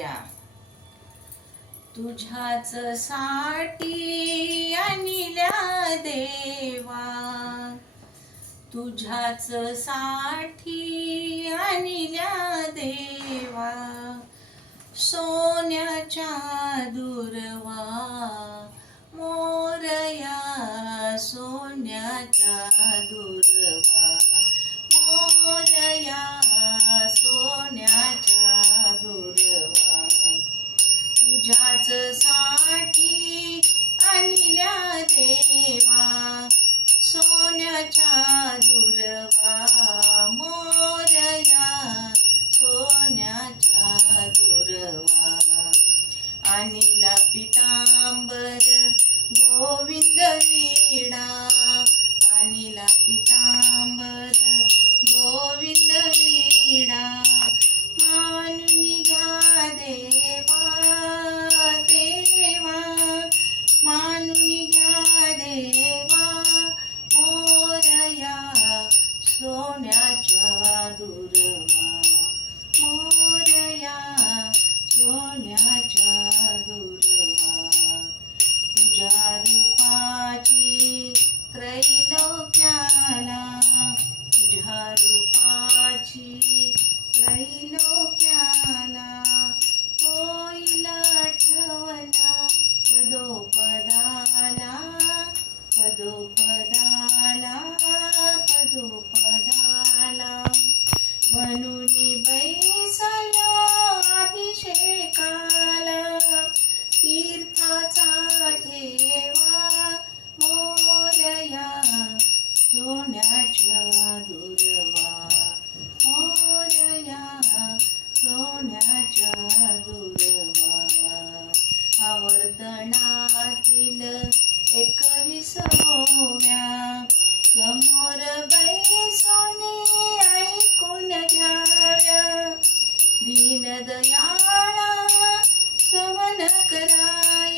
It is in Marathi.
द्या. तुझ्याच साठी आणिल्या देवा, तुझ्याच साठी आणिल्या देवा, सोन्याच्या दुर्वा मोरया, सोन्याच्या दुर्वा मोरया, सोन्याच्या दुर्वा. तुझ्याच साठी आणिल्या देवा, सोन्याच्या दुर्वा मोरया, सोन्याच्या दुर्वा. आणिला पितांबर गोविंद वीणा, आणिला पितांबर गोविंद वीणा, मानुनी घ्या देवा देवा, मानुनी घ्या देवा मोरया, सोन्याच्या दुर्वा मोरया, सोन्याच्या दुर्वा. तुझ्या रूपाची त्रैलोक्याला, तुझ्या रूपाची त्रैलोक्याला होईल आठवण पदोपदाला, पदोपदाला, पदोपदाला. म्हणून बैसलो अभिषेकाला, तीर्थाचा ठेवा मोरया, सोन्याच्या दुर्वा मोरया, सोन्याच्या दुर्वा. आवर्तनातील 21व्या समोर बैसोनी ऐकून घ्याव्या, दीनदयाळा समन कराया,